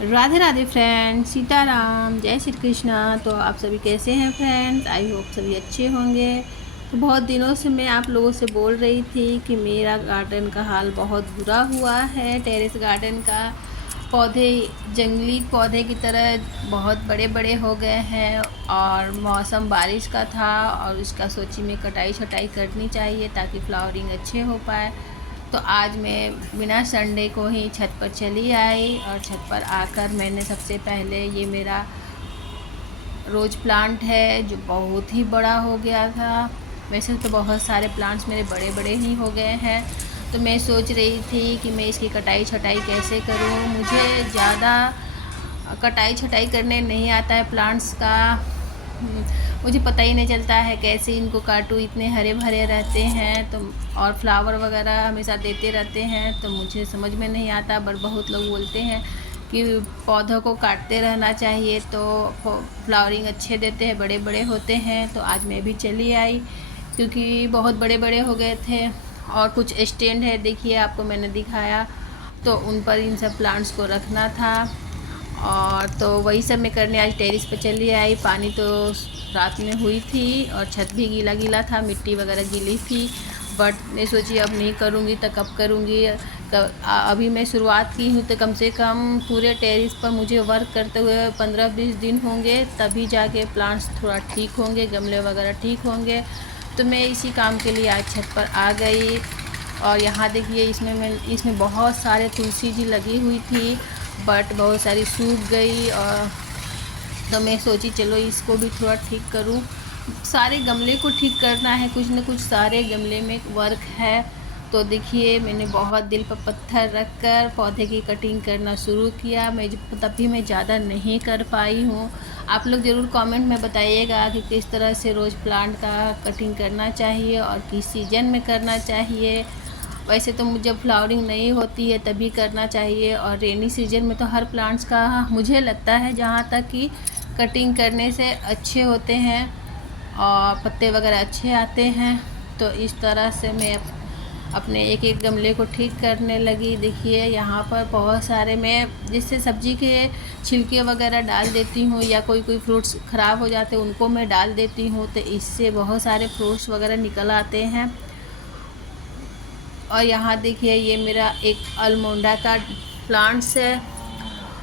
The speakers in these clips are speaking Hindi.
राधे राधे फ्रेंड्स, सीताराम, जय श्री कृष्णा। तो आप सभी कैसे हैं फ्रेंड्स? आई होप सभी अच्छे होंगे। तो बहुत दिनों से मैं आप लोगों से बोल रही थी कि मेरा गार्डन का हाल बहुत बुरा हुआ है। टेरेस गार्डन का पौधे जंगली पौधे की तरह बहुत बड़े बड़े हो गए हैं और मौसम बारिश का था और उसका सोची में कटाई छटाई करनी चाहिए ताकि फ्लावरिंग अच्छे हो पाए। तो आज मैं बिना संडे को ही छत पर चली आई और छत पर आकर मैंने सबसे पहले ये मेरा रोज़ प्लांट है जो बहुत ही बड़ा हो गया था। वैसे तो बहुत सारे प्लांट्स मेरे बड़े बड़े ही हो गए हैं। तो मैं सोच रही थी कि मैं इसकी कटाई छटाई कैसे करूं। मुझे ज़्यादा कटाई छटाई करने नहीं आता है प्लांट्स का। मुझे पता ही नहीं चलता है कैसे इनको काटूँ, इतने हरे भरे रहते हैं तो और फ्लावर वगैरह हमेशा देते रहते हैं तो मुझे समझ में नहीं आता। बट बहुत लोग बोलते हैं कि पौधों को काटते रहना चाहिए तो फ्लावरिंग अच्छे देते हैं, बड़े बड़े होते हैं। तो आज मैं भी चली आई क्योंकि बहुत बड़े बड़े हो गए थे। और कुछ स्टैंड है, देखिए आपको मैंने दिखाया, तो उन पर इन सब प्लांट्स को रखना था। और तो वही सब मैं करने आज टेरेस पर चली आई। पानी तो रात में हुई थी और छत भी गीला गीला था, मिट्टी वगैरह गीली थी। बट मैं सोची अब नहीं करूँगी तो कब करूँगी। अभी मैं शुरुआत की हूँ तो कम से कम पूरे टेरेस पर मुझे वर्क करते हुए 15-20 दिन होंगे, तभी जाके प्लांट्स थोड़ा ठीक होंगे, गमले वगैरह ठीक होंगे। तो मैं इसी काम के लिए आज छत पर आ गई। और यहाँ देखिए इसमें बहुत सारे तुलसी जी लगी हुई थी बट बहुत सारी सूख गई। और तो मैं सोची चलो इसको भी थोड़ा ठीक करूं। सारे गमले को ठीक करना है, कुछ न कुछ सारे गमले में वर्क है। तो देखिए मैंने बहुत दिल पर पत्थर रख कर पौधे की कटिंग करना शुरू किया। तभी मैं ज़्यादा नहीं कर पाई हूँ। आप लोग ज़रूर कमेंट में बताइएगा कि किस तरह से रोज़ प्लांट का कटिंग करना चाहिए और किस सीज़न में करना चाहिए। वैसे तो जब फ्लावरिंग नहीं होती है तभी करना चाहिए और रेनी सीजन में तो हर प्लांट्स का मुझे लगता है जहाँ तक कि कटिंग करने से अच्छे होते हैं और पत्ते वगैरह अच्छे आते हैं। तो इस तरह से मैं अपने एक एक गमले को ठीक करने लगी। देखिए यहाँ पर बहुत सारे मैं जिससे सब्जी के छिलके वगैरह डाल देती हूँ या कोई कोई फ्रूट्स ख़राब हो जाते हैं उनको मैं डाल देती हूँ, तो इससे बहुत सारे फ्रूट्स वगैरह निकल आते हैं। और यहाँ देखिए ये मेरा एक अलमोंडा का प्लांट्स है,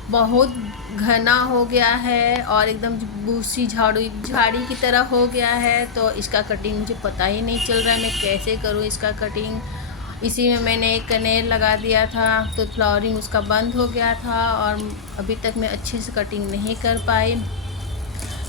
बहुत घना हो गया है और एकदम बूसी झाड़ी की तरह हो गया है। तो इसका कटिंग मुझे पता ही नहीं चल रहा है मैं कैसे करूँ इसका कटिंग। इसी में मैंने एक कनेर लगा दिया था तो फ्लावरिंग उसका बंद हो गया था और अभी तक मैं अच्छे से कटिंग नहीं कर पाई।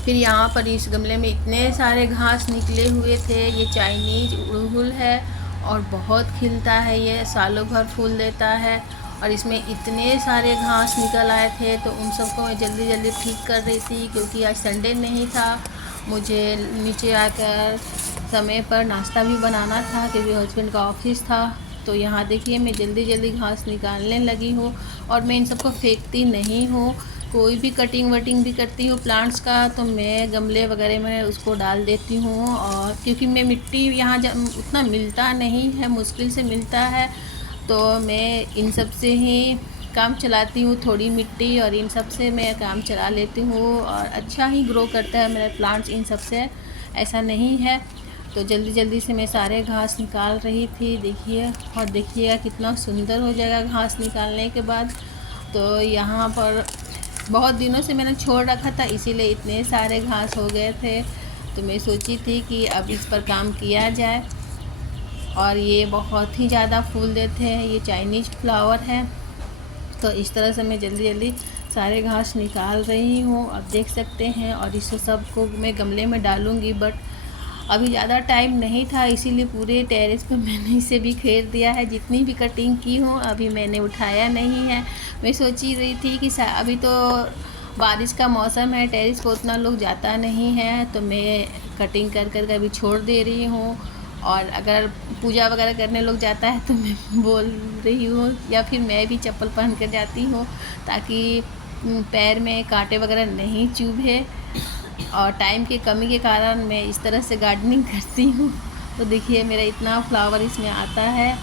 फिर यहाँ पर इस गमले में इतने सारे घास निकले हुए थे। ये चाइनीज अड़हुल है और बहुत खिलता है, ये सालों भर फूल देता है। और इसमें इतने सारे घास निकल आए थे तो उन सबको मैं जल्दी जल्दी ठीक कर रही थी क्योंकि आज संडे नहीं था। मुझे नीचे आकर समय पर नाश्ता भी बनाना था क्योंकि हस्बैंड का ऑफिस था। तो यहाँ देखिए मैं जल्दी जल्दी घास निकालने लगी हूँ और मैं इन सबको फेंकती नहीं हूँ। कोई भी कटिंग वटिंग भी करती हूँ प्लांट्स का तो मैं गमले वगैरह में उसको डाल देती हूँ। और क्योंकि मैं मिट्टी यहाँ उतना मिलता नहीं है, मुश्किल से मिलता है, तो मैं इन सब से ही काम चलाती हूँ। थोड़ी मिट्टी और इन सब से मैं काम चला लेती हूँ और अच्छा ही ग्रो करता है मेरा प्लांट्स इन सब से, ऐसा नहीं है। तो जल्दी जल्दी से मैं सारे घास निकाल रही थी, देखिए। और देखिएगा कितना सुंदर हो जाएगा घास निकालने के बाद। तो यहाँ पर बहुत दिनों से मैंने छोड़ रखा था इसीलिए इतने सारे घास हो गए थे। तो मैं सोची थी कि अब इस पर काम किया जाए। और ये बहुत ही ज़्यादा फूल देते हैं, ये चाइनीज़ फ्लावर है। तो इस तरह से मैं जल्दी जल्दी सारे घास निकाल रही हूँ, आप देख सकते हैं। और इस सबको मैं गमले में डालूँगी बट अभी ज़्यादा टाइम नहीं था इसीलिए पूरे टेरेस पर मैंने इसे भी घेर दिया है। जितनी भी कटिंग की हूँ अभी मैंने उठाया नहीं है। मैं सोच ही रही थी कि अभी तो बारिश का मौसम है, टेरेस पर उतना लोग जाता नहीं है तो मैं कटिंग कर कर अभी छोड़ दे रही हूँ। और अगर पूजा वगैरह करने लोग जाता है तो मैं बोल रही हूँ या फिर मैं भी चप्पल पहन कर जाती हूँ ताकि पैर में कांटे वगैरह नहीं चुभे। और टाइम की कमी के कारण मैं इस तरह से गार्डनिंग करती हूँ। तो देखिए मेरा इतना फ्लावर इसमें आता है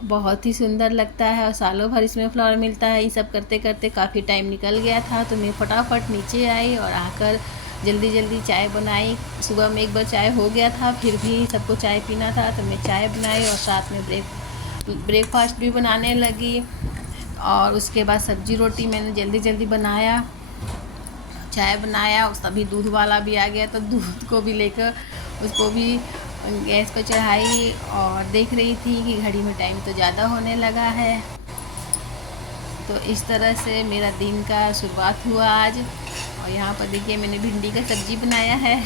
बहुत ही सुंदर लगता है और सालों भर इसमें फ्लावर मिलता है। ये सब करते करते काफ़ी टाइम निकल गया था, तो मैं फटाफट नीचे आई और आकर जल्दी जल्दी चाय बनाई। सुबह में एक बार चाय हो गया था, फिर भी सबको चाय पीना था, तो मैं चाय बनाई और साथ में ब्रेकफास्ट भी बनाने लगी। और उसके बाद सब्जी रोटी मैंने जल्दी जल्दी बनाया, चाय बनाया। उस तभी दूध वाला भी आ गया, तो दूध को भी लेकर उसको भी गैस पर चढ़ाई और देख रही थी कि घड़ी में टाइम तो ज़्यादा होने लगा है। तो इस तरह से मेरा दिन का शुरुआत हुआ आज। और यहाँ पर देखिए मैंने भिंडी का सब्जी बनाया है।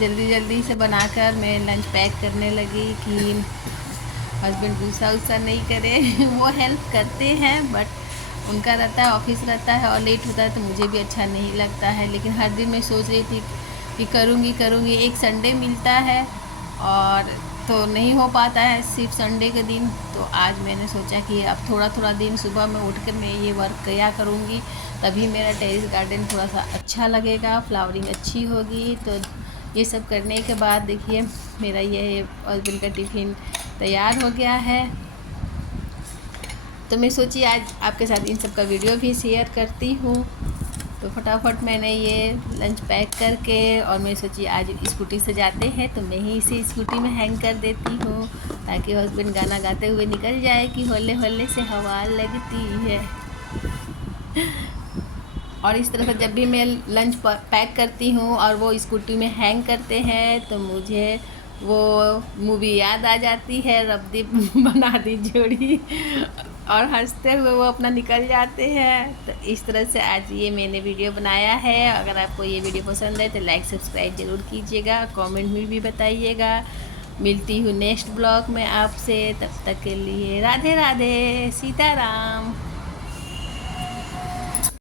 जल्दी जल्दी से बनाकर मैं लंच पैक करने लगी कि हस्बैंड गुस्सा उस्सा नहीं करे। वो हेल्प करते हैं, बट उनका रहता है, ऑफिस रहता है और लेट होता है तो मुझे भी अच्छा नहीं लगता है। लेकिन हर दिन मैं सोच रही थी कि करूँगी। एक संडे मिलता है और तो नहीं हो पाता है, सिर्फ संडे के दिन। तो आज मैंने सोचा कि अब थोड़ा थोड़ा दिन सुबह में उठकर मैं ये वर्क किया करूँगी, तभी मेरा टेरेस गार्डन थोड़ा सा अच्छा लगेगा, फ्लावरिंग अच्छी होगी। तो ये सब करने के बाद देखिए मेरा ये हस्बैंड का टिफ़िन तैयार हो गया है। तो मैं सोची आज आपके साथ इन सब का वीडियो भी शेयर करती हूँ। तो फटाफट मैंने ये लंच पैक करके और मैं सोची आज स्कूटी से जाते हैं तो मैं ही इसे स्कूटी में हैंग कर देती हूँ, ताकि हस्बैंड गाना गाते हुए निकल जाए कि होले होले से हवा लगती है। और इस तरह से जब भी मैं लंच पैक करती हूँ और वो स्कूटी में हैंग करते हैं तो मुझे वो मूवी याद आ जाती है, रब दी बना दी जोड़ी, और हंसते हुए वो अपना निकल जाते हैं। तो इस तरह से आज ये मैंने वीडियो बनाया है। अगर आपको ये वीडियो पसंद है तो लाइक सब्सक्राइब ज़रूर कीजिएगा, कमेंट में भी बताइएगा। मिलती हूँ नेक्स्ट ब्लॉग में आपसे, तब तक के लिए राधे राधे, सीताराम।